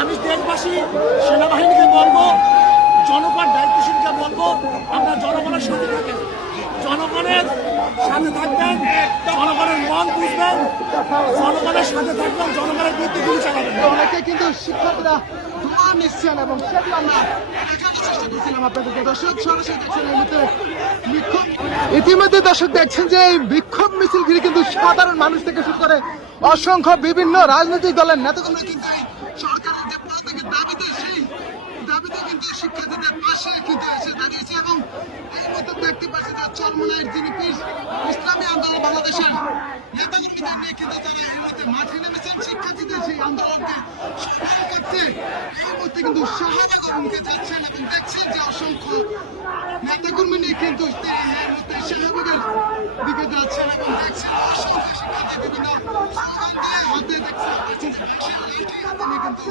আমি দেশবাসী সেনাবাহিনীকে বলবো, জনগণ দায়িত্বশীলকে বলবো, আমরা জনগণের সাথে থাকেন, জনগণের সাথে থাকবেন, জনগণের মন বুঝবেন, জনগণের সাথে থাকবেন, জনগণের বিরুদ্ধে গুলি চালাবেন। অনেকে কিন্তু শিক্ষার্থীরা ধোঁয়া নিচ্ছেন এবং সেগুলো আমরা দেখানোর চেষ্টা করছিলাম আপনাদেরকে। দর্শক সরাসরি দেখছেন এই মুহূর্তে বিক্ষোভ। ইতিমধ্যে দর্শক দেখছেন যে এই বিক্ষোভ মিছিল ঘিরে কিন্তু সাধারণ মানুষ থেকে শুরু করে অসংখ্য বিভিন্ন রাজনৈতিক দলের নেতাকর্মীরা কিন্তু এই সরকারের যে পদত্যাগের দাবিতে সেই দাবিতে কিন্তু শিক্ষার্থীদের পাশে কিন্তু এসে দাঁড়িয়েছে এবং এই মুহূর্তে দেখতে পাচ্ছি যে চরমোনাইয়ের যিনি পীর ইসলামী আন্দোলন বাংলাদেশের নেতাকর্মীদের নিয়ে কিন্তু তারা এই মুহূর্তে মাঠে নেমেছেন শিক্ষার্থীদের সেই আন্দোলনকে সফল করতে। এই মুহূর্তে কিন্তু শাহবাগ অভিমুখে যাচ্ছেন এবং দেখছেন যে অসংখ্য নেতাকর্মী নিয়ে কিন্তু তিনি এই মুহূর্তে শাহবাগের দিকে যাচ্ছেন এবং দেখছেন অসংখ্য শিক্ষার্থী বিভিন্ন স্লোগান দিয়ে হাতে দেখছেন যে হাতে নিয়ে কিন্তু